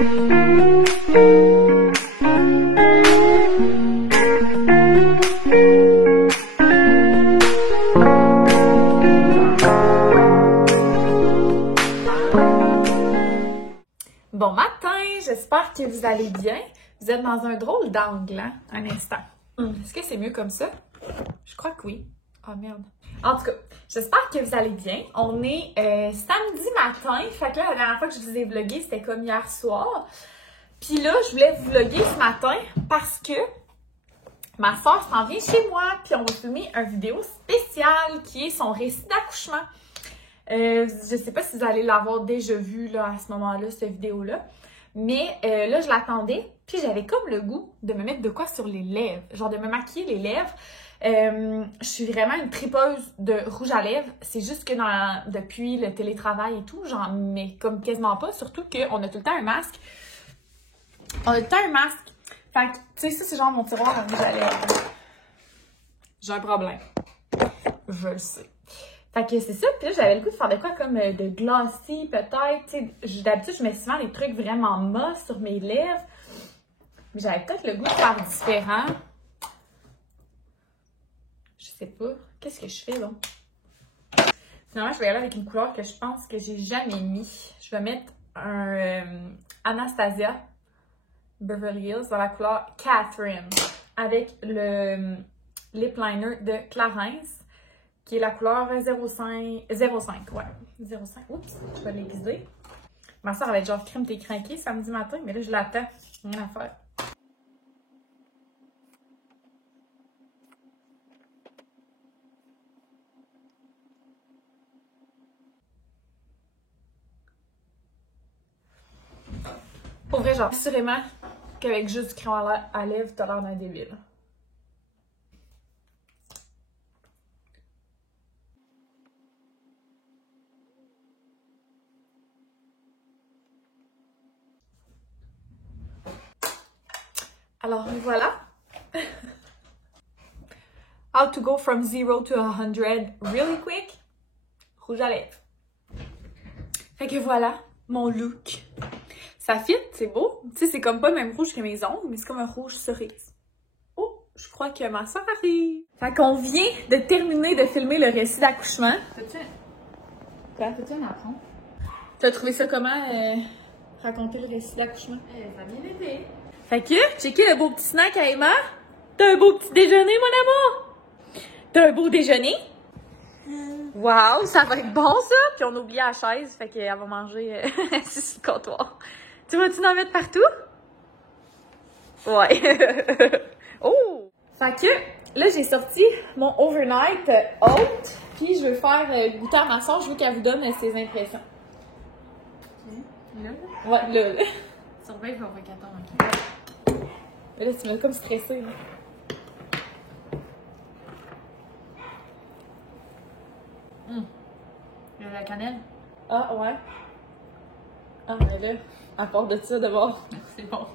Bon matin, j'espère que vous allez bien. Vous êtes dans un drôle d'angle, hein? Un instant. Est-ce que c'est mieux comme ça? Je crois que oui. Oh merde. En tout cas, j'espère que vous allez bien. On est samedi matin. Fait que là, la dernière fois que je vous ai vlogué, c'était comme hier soir. Puis là, je voulais vous vlogger ce matin parce que ma soeur s'en vient chez moi. Puis on va filmer une vidéo spéciale qui est son récit d'accouchement. Je sais pas si vous allez l'avoir déjà vu là, à ce moment-là, cette vidéo-là. Mais là, je l'attendais. Puis j'avais comme le goût de me mettre de quoi sur les lèvres. Genre de me maquiller les lèvres. Je suis vraiment une tripeuse de rouge à lèvres. C'est juste que depuis le télétravail et tout, j'en mets comme quasiment pas. Surtout qu'on a tout le temps un masque. On a tout le temps un masque. Fait que, tu sais, ça, c'est genre mon tiroir à rouge à lèvres. J'ai un problème. Je le sais. Fait que c'est ça, puis là, j'avais le goût de faire de quoi comme de glossy, peut-être, tu sais, d'habitude, je mets souvent des trucs vraiment moss sur mes lèvres, mais j'avais peut-être le goût de faire différent. Je sais pas, qu'est-ce que je fais, donc? Finalement, je vais y aller avec une couleur que je pense que j'ai jamais mis. Je vais mettre un Anastasia Beverly Hills dans la couleur Catherine, avec le lip liner de Clarins, qui est la couleur 05, ouais, 05. Oups, je vais l'aiguiser. Ma soeur avait genre crème t'es craquée samedi matin, mais là, je l'attends. Rien à faire. Pour vrai, genre, assurément qu'avec juste du crayon à lèvres, t'as l'air d'un débile. Alors, voilà. How to go from 0 to 100 really quick. Rouge à lèvres. Fait que voilà, mon look. Ça fit, c'est beau. Tu sais, c'est comme pas le même rouge que mes ongles, mais c'est comme un rouge cerise. Oh, je crois que ma soeur arrive. Fait qu'on vient de terminer de filmer le récit d'accouchement. Peux-tu en apprendre? Tu as trouvé ça comment, raconter le récit d'accouchement? Ça a bien été. Fait que, checker le beau petit snack à Emma. T'as un beau petit déjeuner, mon amour? T'as un beau déjeuner? Wow, ça va être bon, ça! Puis on a oublié la chaise, fait qu'elle va manger assise sur le comptoir. Tu vas-tu en mettre partout? Ouais. Oh! Fait que, là, j'ai sorti mon overnight oat, puis je veux faire goûter à ma soeur, je veux qu'elle vous donne ses impressions. Là? Ouais, là. Surveille pour 24 heures. Mais là, tu m'as comme stressée, là. Il y a la cannelle. Ah, ouais. Ah, mais là, à part de ça, d'abord. C'est bon.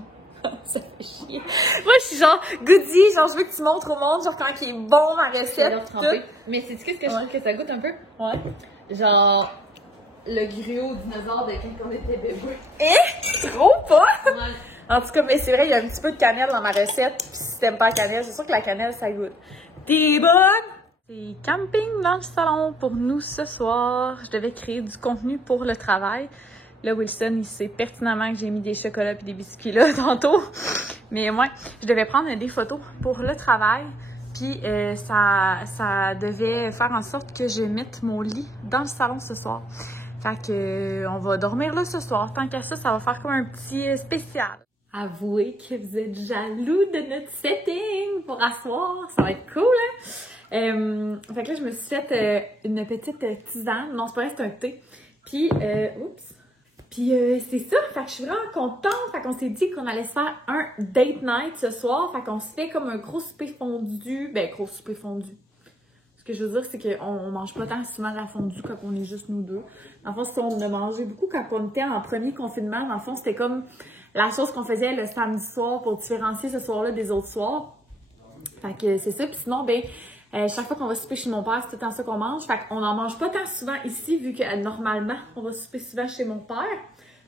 Ça fait chier. Moi, je suis genre, goody, genre, je veux que tu montres au monde, genre, quand il est bon, ma recette, tout. Mais c'est qu'est-ce que je trouve que ça goûte un peu? Ouais. Genre, le gruau dinosaure de quand on était bébé. Trop pas! Ouais. En tout cas, mais c'est vrai, il y a un petit peu de cannelle dans ma recette, pis si t'aimes pas la cannelle, c'est sûr que la cannelle, ça goûte. T'es bonne? C'est camping dans le salon pour nous ce soir. Je devais créer du contenu pour le travail. Là, Wilson, il sait pertinemment que j'ai mis des chocolats et des biscuits là tantôt. Mais moi, je devais prendre des photos pour le travail. Puis ça devait faire en sorte que je mette mon lit dans le salon ce soir. Fait que on va dormir là ce soir. Tant qu'à ça, ça va faire comme un petit spécial. Avouez que vous êtes jaloux de notre setting pour asseoir. Ça va être cool, hein? Fait que là, je me suis fait une petite tisane. Non, c'est pas vrai, c'est un thé. Puis, oups. Puis, c'est ça. Fait que je suis vraiment contente. Fait qu'on s'est dit qu'on allait se faire un date night ce soir. Fait qu'on se fait comme un gros souper fondu. Ben, gros souper fondu. Ce que je veux dire, c'est qu'on mange pas tant souvent la fondue quand on est juste nous deux. Dans le fond, c'est on a mangé beaucoup quand on était en premier confinement. Dans le fond, c'était comme la chose qu'on faisait le samedi soir pour différencier ce soir-là des autres soirs. Fait que c'est ça. Puis sinon, ben, chaque fois qu'on va souper chez mon père, c'est tout le temps ça qu'on mange. Fait qu'on n'en mange pas tant souvent ici, vu que normalement, on va souper souvent chez mon père.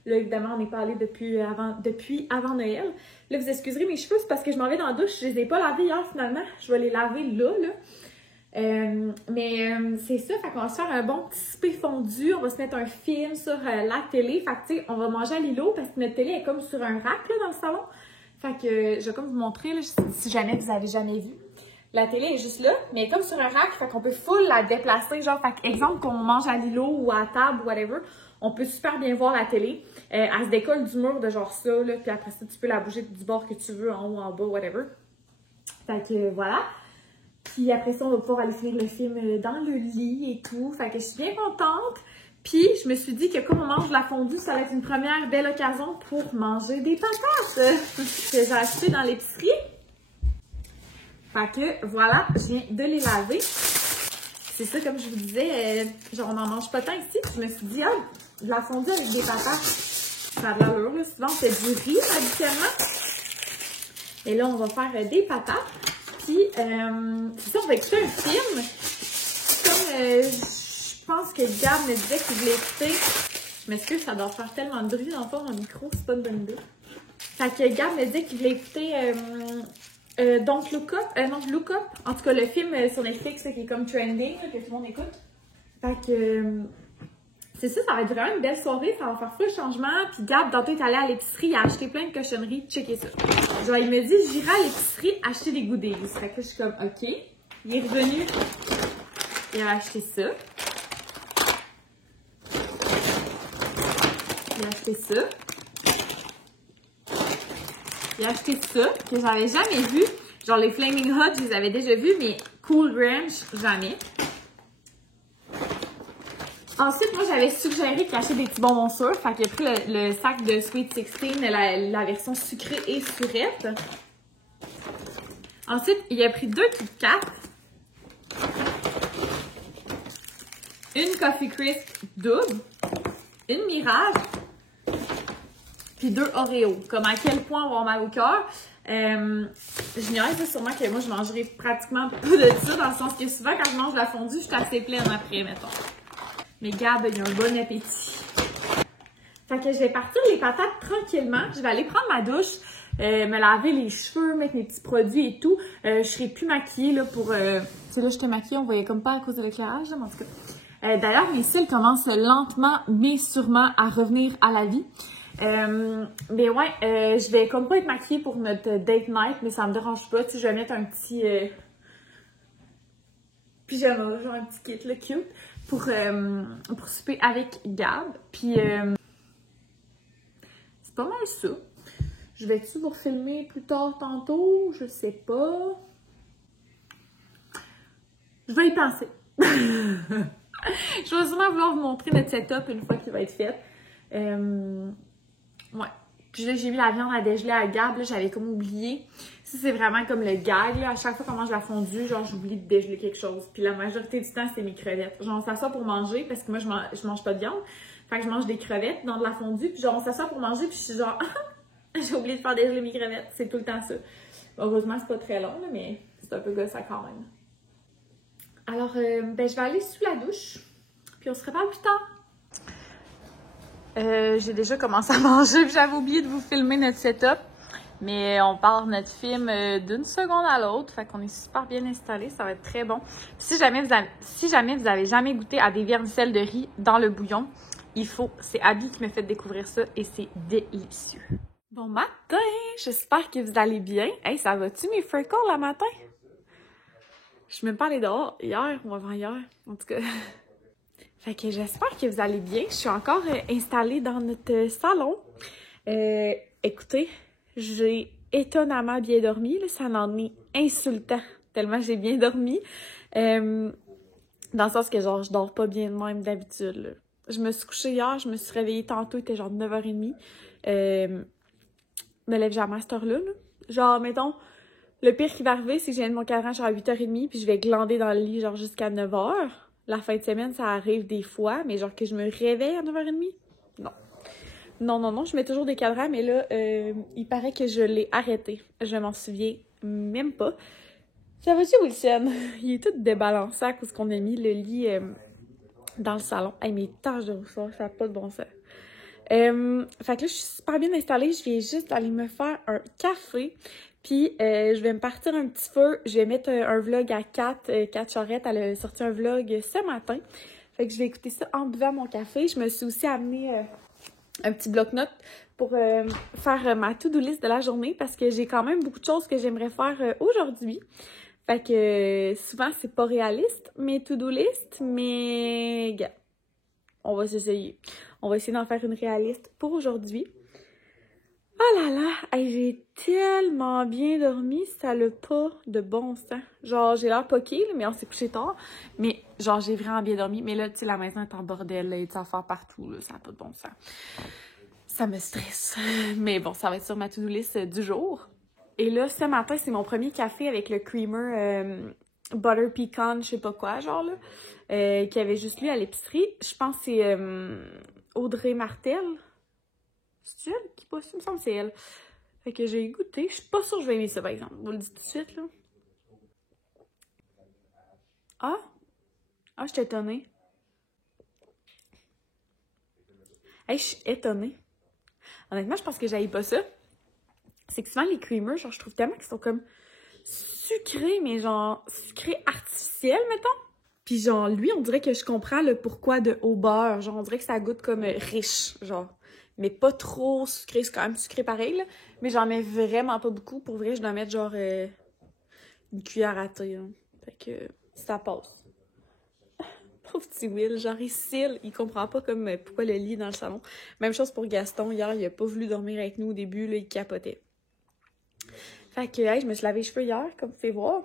Là, évidemment, on n'est pas allé depuis avant Noël. Là, vous excuserez mes cheveux, c'est parce que je m'en vais dans la douche. Je les ai pas lavés hier, finalement. Je vais les laver là. C'est ça, fait qu'on va se faire un bon petit souper fondu. On va se mettre un film sur la télé. Fait que, tu sais, on va manger à l'îlot parce que notre télé est comme sur un rack, là, dans le salon. Fait que, je vais comme vous montrer, là, si jamais vous avez jamais vu. La télé est juste là, mais elle est comme sur un rack, fait qu'on peut full la déplacer, genre, fait exemple qu'on mange à l'îlot ou à table, whatever, on peut super bien voir la télé. Elle se décolle du mur de genre ça, là, puis après ça, tu peux la bouger du bord que tu veux, en haut, en bas, whatever. Fait que, voilà. Puis après ça, on va pouvoir aller finir le film dans le lit et tout, fait que je suis bien contente. Puis, je me suis dit que comme on mange de la fondue, ça va être une première belle occasion pour manger des patates que j'ai achetées dans l'épicerie. Fait que, voilà, je viens de les laver. C'est ça, comme je vous disais, genre, on n'en mange pas tant ici. Je me suis dit, ah, de la fondue avec des patates, ça a de l'allure, là. Souvent, on fait du riz, habituellement. Et là, on va faire des patates. Puis, c'est ça, on va écouter un film. Comme, je pense que Gab me disait qu'il voulait écouter. Je m'excuse, ça doit faire tellement de bruit dans le fond, mon micro, c'est pas une bonne idée. Fait que Gab me disait qu'il voulait écouter Don't Look Up. Non, Look Up. En tout cas, le film sur Netflix qui est comme trending, là, que tout le monde écoute. Fait que c'est ça, ça va être vraiment une belle soirée. Ça va faire full changement. Puis Gab, tantôt, est allé à l'épicerie, il a acheté plein de cochonneries. Checkez ça. Genre, il me dit, j'irai à l'épicerie acheter des goodies. Fait que je suis comme, OK. Il est revenu. Il a acheté ça. Il a acheté ça. Il a acheté ça, que j'avais jamais vu. Genre, les Flaming Hot, je les avais déjà vus, mais Cool Ranch, jamais. Ensuite, moi, j'avais suggéré qu'il achète des petits bonbons sûrs. Fait qu'il a pris le sac de Sweet 16, la version sucrée et surette. Ensuite, il a pris 2 Kit Kat. Une Coffee Crisp double. Une Mirage. Puis 2 Oreos. Comme à quel point on va avoir mal au cœur. J'ignorais sûrement que moi, je mangerais pratiquement pas de ça, dans le sens que souvent, quand je mange la fondue, je suis assez pleine après, mettons. Mais Gab, il a un bon appétit. Fait que je vais partir les patates tranquillement. Je vais aller prendre ma douche, me laver les cheveux, mettre mes petits produits et tout. Je serai plus maquillée là pour... Tu sais, là, je te maquille, on voyait comme pas à cause de l'éclairage, mais en tout cas. D'ailleurs, mes cils commencent lentement, mais sûrement à revenir à la vie. Mais ouais, je vais comme pas être maquillée pour notre date night, mais ça me dérange pas. Tu sais, je vais mettre un petit pyjama, genre un petit kit là, cute, pour souper avec Gab. Puis c'est pas mal ça. Je vais-tu vous refilmer plus tard tantôt? Je sais pas. Je vais y penser. Je vais sûrement vouloir vous montrer notre setup une fois qu'il va être fait. Ouais. Puis là, j'ai mis la viande à dégeler à Gab, là, j'avais comme oublié. Ça, c'est vraiment comme le gag, là. À chaque fois qu'on mange la fondue, genre, j'oublie de dégeler quelque chose. Puis la majorité du temps, c'est mes crevettes. Genre, on s'assoit pour manger, parce que moi, je mange pas de viande. Fait que je mange des crevettes dans de la fondue, puis genre, on s'assoit pour manger, puis je suis genre, j'ai oublié de faire dégeler mes crevettes. C'est tout le temps ça. Heureusement, c'est pas très long, là, mais c'est un peu gossant quand même. Alors, ben, je vais aller sous la douche, puis on se reparle plus tard. J'ai déjà commencé à manger, puis j'avais oublié de vous filmer notre setup. Mais on part notre film d'une seconde à l'autre, fait qu'on est super bien installé, ça va être très bon. Si jamais vous avez jamais goûté à des vermicelles de riz dans le bouillon, c'est Abby qui m'a fait découvrir ça et c'est délicieux. Bon matin, j'espère que vous allez bien. Hey, ça va-tu mes freckles le matin? Je suis même pas allée dehors hier ou avant-hier, en tout cas. Fait que j'espère que vous allez bien. Je suis encore installée dans notre salon. Écoutez, j'ai étonnamment bien dormi. Là, ça en est insultant, tellement j'ai bien dormi. Dans le sens que genre, je dors pas bien de même d'habitude. Là. Je me suis couchée hier, je me suis réveillée tantôt, il était genre 9h30. Me lève jamais à cette heure-là. Là. Genre, mettons, le pire qui va arriver, c'est que je viens de mon cadran genre à 8h30, puis je vais glander dans le lit genre jusqu'à 9h. La fin de semaine, ça arrive des fois, mais genre que je me réveille à 9h30? Non. Non, je mets toujours des cadrans, mais là, il paraît que je l'ai arrêté. Je m'en souviens même pas. Ça va-tu, Wilson? Il est tout débalancé à cause qu'on a mis le lit dans le salon. Hey, mes taches de rousseur, ça n'a pas de bon sens. Fait que là, je suis super bien installée. Je viens juste d'aller me faire un café. Puis, je vais me partir un petit feu. Je vais mettre un vlog à Kat. Kat Charette, elle a sorti un vlog ce matin. Fait que je vais écouter ça en buvant mon café. Je me suis aussi amené un petit bloc-notes pour faire ma to-do list de la journée parce que j'ai quand même beaucoup de choses que j'aimerais faire aujourd'hui. Fait que souvent, c'est pas réaliste, mes to-do list, mais gars, on va s'essayer. On va essayer d'en faire une réaliste pour aujourd'hui. Oh là là, hey, j'ai tellement bien dormi, ça n'a pas de bon sens. Genre, j'ai l'air poquée, mais on s'est couché tard. Mais genre, j'ai vraiment bien dormi. Mais là, tu sais, la maison est en bordel, là, il y a des affaires partout, là, ça n'a pas de bon sens. Ça me stresse. Mais bon, ça va être sur ma to-do list du jour. Et là, ce matin, c'est mon premier café avec le creamer Butter Pecan, je sais pas quoi, genre là, qu'il y avait juste lui à l'épicerie. Je pense que c'est Audrey Martel. C'est elle qui poste, il me semble que c'est elle. Fait que j'ai goûté. Je suis pas sûre que je vais aimer ça, par exemple. Je vous le dis tout de suite, là. Ah! Ah, je suis étonnée. Hey, je suis étonnée. Honnêtement, je pense que j'aille pas ça. C'est que souvent, les creamers, genre, je trouve tellement qu'ils sont comme sucrés, mais genre, sucrés artificiels, mettons. Puis genre, lui, on dirait que je comprends le pourquoi de au beurre. Genre, on dirait que ça goûte comme riche, genre. Mais pas trop sucré, c'est quand même sucré pareil, là. Mais j'en mets vraiment pas beaucoup. Pour vrai, je dois mettre genre une cuillère à thé, là. Fait que ça passe. Pauvre petit Will, genre il comprend pas comme pourquoi le lit est dans le salon. Même chose pour Gaston, hier, il a pas voulu dormir avec nous au début, là, il capotait. Fait que, hey, je me suis lavé les cheveux hier, comme vous pouvez voir.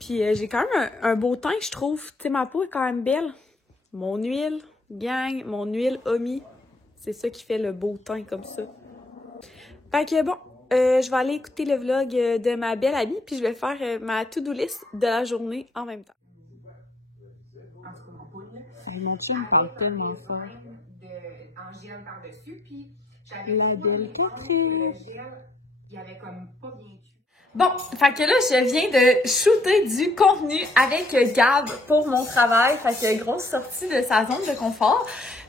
Puis j'ai quand même un beau teint, je trouve. Tu sais, ma peau est quand même belle. Mon huile, gang, mon huile Omi. C'est ça qui fait le beau teint comme ça. Fait que bon, je vais aller écouter le vlog de ma belle amie, puis je vais faire ma to-do list de la journée en même temps. Mon chien parle tellement fort. En gel par-dessus, puis La belle café. Le gel, il avait comme pas bien cuit. Bon, fait que là, je viens de shooter du contenu avec Gab pour mon travail. Fait que grosse sortie de sa zone de confort.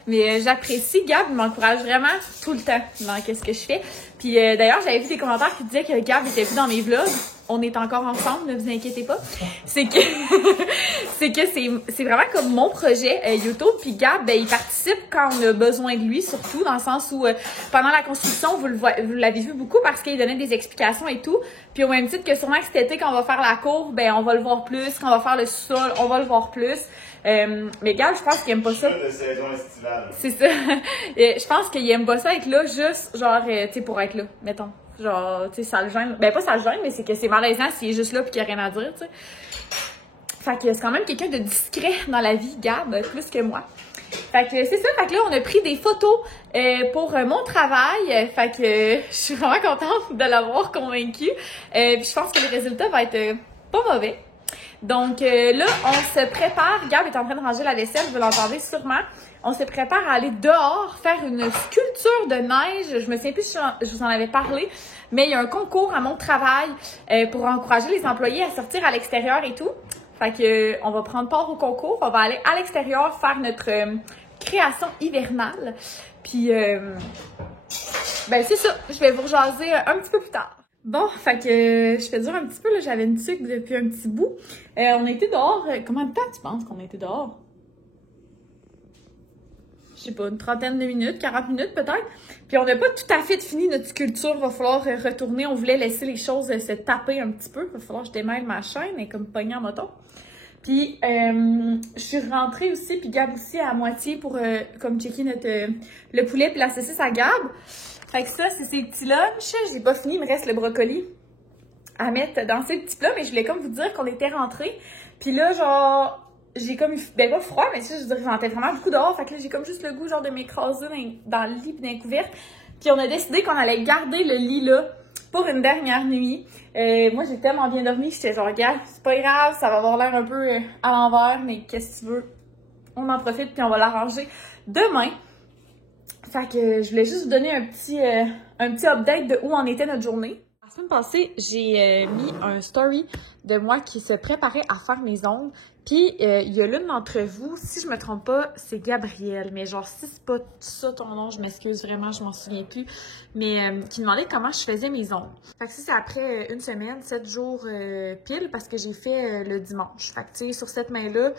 Mais j'apprécie. Gab m'encourage vraiment tout le temps dans qu'est-ce que je fais. Puis d'ailleurs, j'avais vu des commentaires qui disaient que Gab était vu dans mes vlogs. On est encore ensemble, ne vous inquiétez pas. C'est que c'est vraiment comme mon projet YouTube. Puis Gab, ben, il participe quand on a besoin de lui, surtout dans le sens où pendant la construction, vous l'avez vu beaucoup parce qu'il donnait des explications et tout. Puis au même titre que sûrement que cet été, quand on va faire la cour, ben on va le voir plus. Quand on va faire le sous-sol, on va le voir plus. Mais Gab, je pense qu'il aime pas ça. C'est ça. Je pense qu'il aime pas ça être là juste, genre, tu sais, pour être là, mettons. Genre, tu sais, ça le gêne. Ben, pas ça le gêne, mais c'est que c'est malaisant s'il est juste là pis qu'il n'y a rien à dire, tu sais. Fait que c'est quand même quelqu'un de discret dans la vie, Gab, plus que moi. Fait que c'est ça. Fait que là, on a pris des photos pour mon travail. Fait que je suis vraiment contente de l'avoir convaincu. Puis je pense que le résultat va être pas mauvais. Donc là, on se prépare. Gab est en train de ranger la vaisselle, vous l'entendez sûrement. On se prépare à aller dehors, faire une sculpture de neige. Je me souviens plus si je vous en avais parlé, mais il y a un concours à mon travail pour encourager les employés à sortir à l'extérieur et tout. Fait que on va prendre part au concours. On va aller à l'extérieur faire notre création hivernale. Puis, ben c'est ça. Je vais vous rejaser un petit peu plus tard. Bon, fait que je fais dire un petit peu, là, j'avais une tuque depuis un petit bout. On était dehors. Combien de temps tu penses qu'on était dehors? Je sais pas, une trentaine de minutes, 40 minutes peut-être. Puis on n'a pas tout à fait fini notre sculpture. Va falloir retourner. On voulait laisser les choses se taper un petit peu. Va falloir que je démêle ma chaîne, elle est comme pognée en moton. Puis je suis rentrée aussi, puis Gab aussi à moitié pour comme checker le poulet puis la saucisse à Gab. Fait que ça, c'est ces petits lunchs. J'ai pas fini, il me reste le brocoli à mettre dans ces petits plats, mais je voulais comme vous dire qu'on était rentrés. Puis là, genre, j'ai comme eu, ben pas froid, mais ça, je veux dire, j'en étais vraiment beaucoup dehors. Fait que là, j'ai comme juste le goût, genre, de m'écraser dans le lit pis dans les couvertes. Puis on a décidé qu'on allait garder le lit là pour une dernière nuit. Moi, j'ai tellement bien dormi, j'étais genre, gars, c'est pas grave, ça va avoir l'air un peu à l'envers, mais qu'est-ce que tu veux? On en profite puis on va l'arranger demain. Fait que je voulais juste vous donner un petit update de où en était notre journée. La semaine passée, j'ai mis un story de moi qui se préparait à faire mes ongles. Puis, il y a l'une d'entre vous, si je me trompe pas, c'est Gabrielle. Mais genre, si c'est pas ça ton nom, je m'excuse vraiment, je m'en souviens plus. Mais qui demandait comment je faisais mes ongles. Fait que ça, c'est après une semaine, 7 jours pile, parce que j'ai fait le dimanche. Fait que, tu sais, sur cette main-là,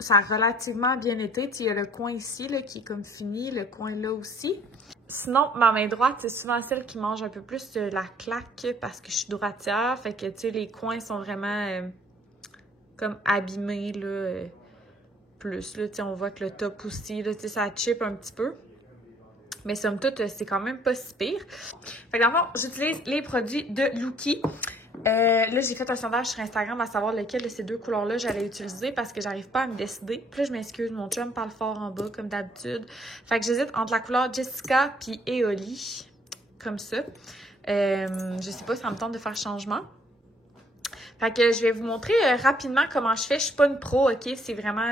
ça a relativement bien été. Tu sais, il y a le coin ici, là, qui est comme fini, le coin là aussi. Sinon, ma main droite, c'est souvent celle qui mange un peu plus de la claque parce que je suis droitière. Fait que, tu sais, les coins sont vraiment comme abîmés, là, plus. Là, tu sais, on voit que le top aussi, là, tu sais, ça chip un petit peu. Mais somme toute, c'est quand même pas si pire. Fait que dans le fond, j'utilise les produits de Lookie. Là, j'ai fait un sondage sur Instagram à savoir lequel de ces deux couleurs-là j'allais utiliser parce que j'arrive pas à me décider. Puis là, je m'excuse, mon chum parle fort en bas, comme d'habitude. Fait que j'hésite entre la couleur Jessica puis Eoli, comme ça. Je sais pas si ça me tente de faire changement. Fait que je vais vous montrer rapidement comment je fais. Je suis pas une pro, OK? C'est vraiment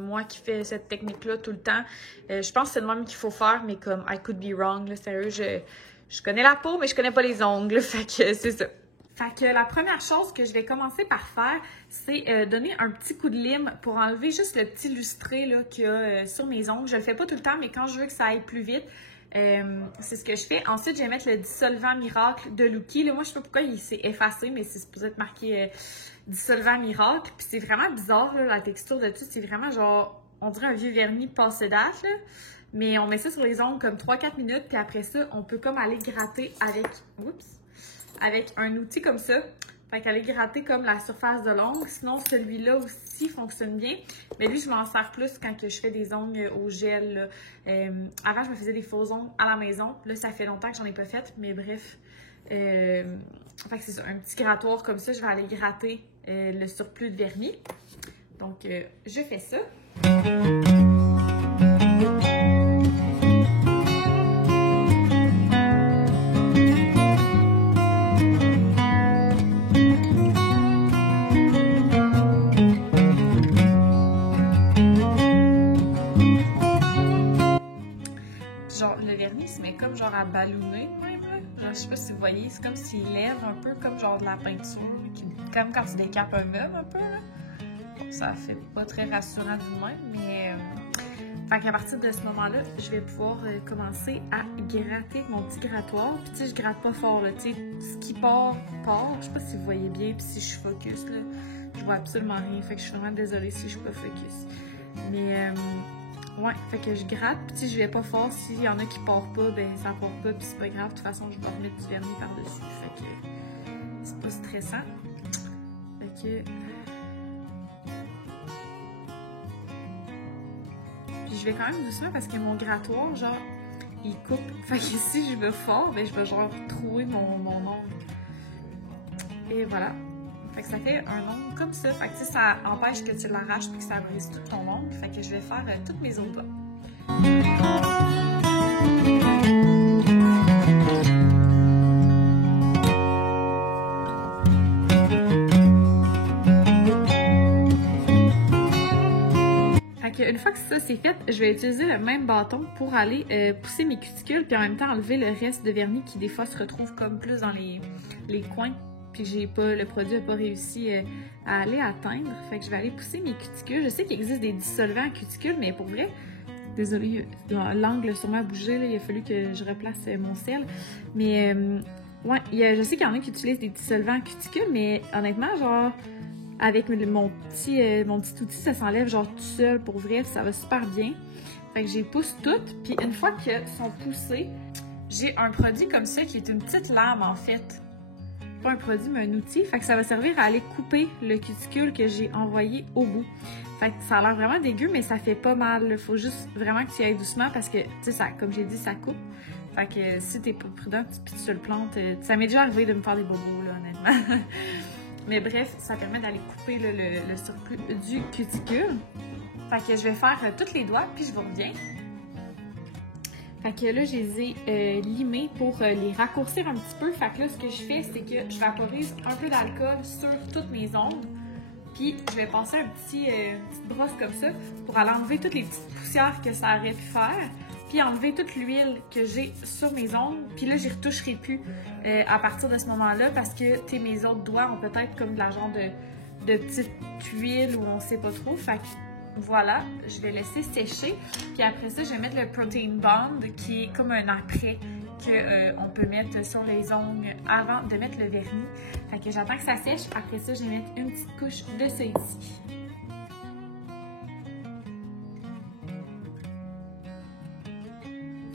moi qui fais cette technique-là tout le temps. Je pense que c'est le même qu'il faut faire, mais comme I could be wrong, là, sérieux, je connais la peau, mais je connais pas les ongles. Fait que c'est ça. Fait que la première chose que je vais commencer par faire, c'est donner un petit coup de lime pour enlever juste le petit lustré là, qu'il y a sur mes ongles. Je le fais pas tout le temps, mais quand je veux que ça aille plus vite, c'est ce que je fais. Ensuite, je vais mettre le dissolvant miracle de Lookie. Là, moi, je sais pas pourquoi il s'est effacé, mais c'est supposé être marqué dissolvant miracle. Puis c'est vraiment bizarre, là, la texture de tout. C'est vraiment genre, on dirait un vieux vernis passé date, là. Mais on met ça sur les ongles comme 3-4 minutes. Puis après ça, on peut comme aller gratter avec... Oups! Avec un outil comme ça. Fait qu'aller gratter comme la surface de l'ongle. Sinon, celui-là aussi fonctionne bien. Mais lui, je m'en sers plus quand je fais des ongles au gel. Avant, je me faisais des faux ongles à la maison. Là, ça fait longtemps que j'en ai pas fait. Mais bref. Fait que c'est ça. Un petit grattoir comme ça, je vais aller gratter le surplus de vernis. Donc, je fais ça. Le vernis se met comme genre à ballonner même là. Genre, je sais pas si vous voyez, c'est comme s'il lève un peu comme genre de la peinture, comme quand tu décapes un meuble un peu là. Bon, ça fait pas très rassurant du même, mais fait qu'à partir de ce moment-là, je vais pouvoir commencer à gratter mon petit grattoir. Puis tu sais, je gratte pas fort là, tu sais, ce qui part. Je sais pas si vous voyez bien, puis si je focus là, je vois absolument rien. Fait que je suis vraiment désolée si je suis pas focus. Mais ouais, fait que je gratte, puis je vais pas fort. S'il y en a qui partent pas, ben ça part pas, puis c'est pas grave. De toute façon, je vais remettre du vernis par-dessus. Fait que c'est pas stressant. Fait que... Puis je vais quand même doucement parce que mon grattoir, genre, il coupe. Fait que si je vais fort, ben je vais genre trouer mon ongle. Et voilà. Fait que ça fait un ongle comme ça. Fait que ça empêche que tu l'arraches et que ça brise tout ton ongle. Fait que je vais faire toutes mes autres doigts. Fait que une fois que ça c'est fait, je vais utiliser le même bâton pour aller pousser mes cuticules puis en même temps enlever le reste de vernis qui des fois se retrouve comme plus dans les coins. Puis le produit n'a pas réussi à aller atteindre. Fait que je vais aller pousser mes cuticules. Je sais qu'il existe des dissolvants à cuticules, mais pour vrai, désolée, l'angle sûrement a bougé, là, il a fallu que je replace mon sel. Mais ouais, je sais qu'il y en a qui utilisent des dissolvants à cuticules, mais honnêtement, genre, avec mon petit outil, ça s'enlève genre tout seul pour vrai, ça va super bien. Fait que j'y pousse toutes, puis une fois qu'elles sont poussées, j'ai un produit comme ça qui est une petite lame en fait. Pas un produit, mais un outil. Fait que ça va servir à aller couper le cuticule que j'ai envoyé au bout. Fait que ça a l'air vraiment dégueu, mais ça fait pas mal. Il faut juste vraiment que tu y ailles doucement parce que, tu sais, comme j'ai dit, ça coupe. Fait que si t'es pas prudent puis tu te le plantes, ça m'est déjà arrivé de me faire des bobos, là, honnêtement. Mais bref, ça permet d'aller couper là, le surplus du cuticule. Fait que je vais faire tous les doigts, puis je vous reviens. Fait que là, je les ai limés pour les raccourcir un petit peu. Fait que là, ce que je fais, c'est que je vaporise un peu d'alcool sur toutes mes ongles Puis je vais passer une petite brosse comme ça pour aller enlever toutes les petites poussières que ça aurait pu faire. Puis enlever toute l'huile que j'ai sur mes ongles. Puis là, j'y retoucherai plus à partir de ce moment-là parce que mes autres doigts ont peut-être comme de la genre de petite huile ou on sait pas trop. Fait que voilà, je vais laisser sécher. Puis après ça, je vais mettre le Protein Bond qui est comme un après qu'on peut mettre sur les ongles avant de mettre le vernis. Fait que j'attends que ça sèche. Après ça, je vais mettre une petite couche de ça ici.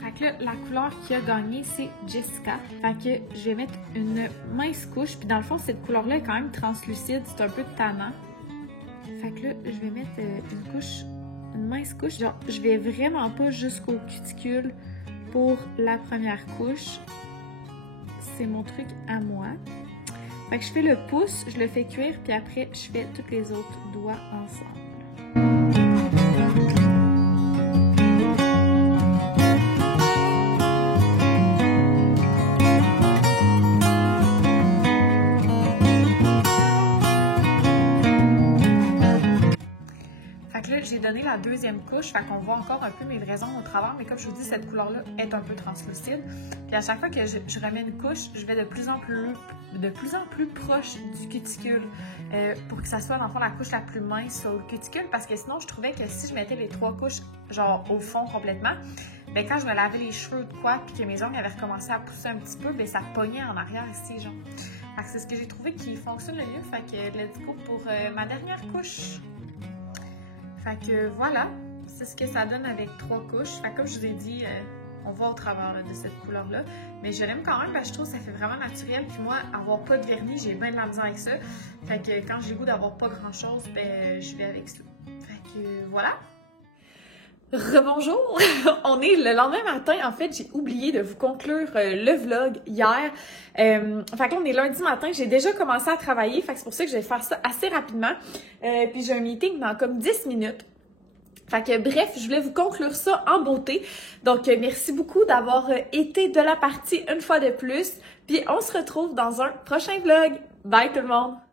Fait que là, la couleur qui a gagné, c'est Jessica. Fait que je vais mettre une mince couche. Puis dans le fond, cette couleur-là est quand même translucide. C'est un peu tannant. Fait que là, je vais mettre une mince couche. Genre, je vais vraiment pas jusqu'au cuticule pour la première couche. C'est mon truc à moi. Fait que je fais le pouce, je le fais cuire, puis après, je fais tous les autres doigts ensemble. J'ai donné la deuxième couche, fait qu'on voit encore un peu mes vrais ongles au travers, mais comme je vous dis, cette couleur-là est un peu translucide. Puis à chaque fois que je remets une couche, je vais de plus en plus proche du cuticule pour que ça soit dans le fond la couche la plus mince sur le cuticule, parce que sinon je trouvais que si je mettais les 3 couches genre au fond complètement, ben quand je me lavais les cheveux de quoi, puis que mes ongles avaient recommencé à pousser un petit peu, ben ça pognait en arrière ici, genre. Fait que c'est ce que j'ai trouvé qui fonctionne le mieux, fait que let's go pour ma dernière couche. Fait que voilà, c'est ce que ça donne avec 3 couches. Fait que comme je vous ai dit, on voit au travers là, de cette couleur-là. Mais je l'aime quand même parce que je trouve que ça fait vraiment naturel. Puis moi, avoir pas de vernis, j'ai bien de la misère avec ça. Fait que quand j'ai le goût d'avoir pas grand-chose, ben je vais avec ça. Fait que voilà. Rebonjour! On est le lendemain matin. En fait, j'ai oublié de vous conclure le vlog hier. Fait que là, on est lundi matin. J'ai déjà commencé à travailler. Fait que c'est pour ça que je vais faire ça assez rapidement. Puis j'ai un meeting dans comme 10 minutes. Fait que bref, je voulais vous conclure ça en beauté. Donc, merci beaucoup d'avoir été de la partie une fois de plus. Puis on se retrouve dans un prochain vlog. Bye tout le monde!